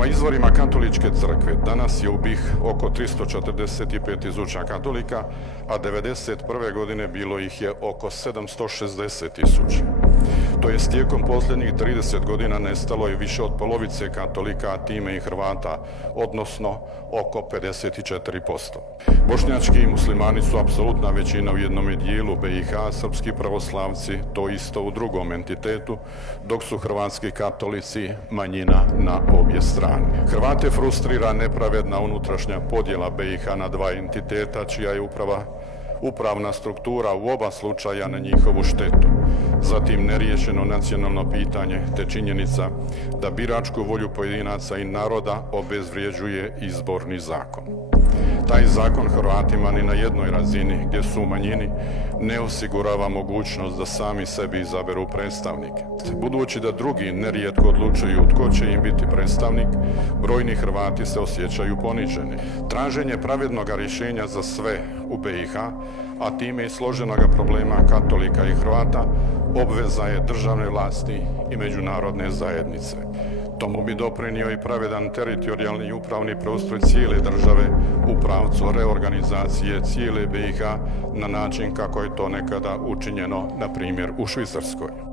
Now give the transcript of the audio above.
Prema izvorima katoličke crkve, danas je u BiH oko 345.000 katolika, a 1991. godine bilo ih je oko 760.000. To je tijekom posljednjih 30 godina nestalo je više od polovice katolika, a time i Hrvata, odnosno oko 54%. Bošnjački muslimani su apsolutna većina u jednom dijelu BiH, srpski pravoslavci to isto u drugom entitetu, dok su hrvatski katolici manjina na obje strane. Hrvate frustrira nepravedna unutrašnja podjela BiH na dva entiteta, čija je upravna struktura u oba slučaja na njihovu štetu. Zatim neriješeno nacionalno pitanje te činjenica da biračku volju pojedinaca i naroda obezvrjeđuje izborni zakon. Taj zakon Hrvatima ni na jednoj razini gdje su u manjini ne osigurava mogućnost da sami sebi izaberu predstavnike. Budući da drugi nerijetko odlučuju tko će im biti predstavnik, brojni Hrvati se osjećaju poniženi. Traženje pravednog rješenja za sve u BiH, a time i složenoga problema katolika i Hrvata, obveza je državne vlasti i međunarodne zajednice. Tomu bi doprinio i pravedan teritorijalni i upravni preustroj cijele države u pravcu reorganizacije cijele BiH na način kako je to nekada učinjeno, na primjer, u Švicarskoj.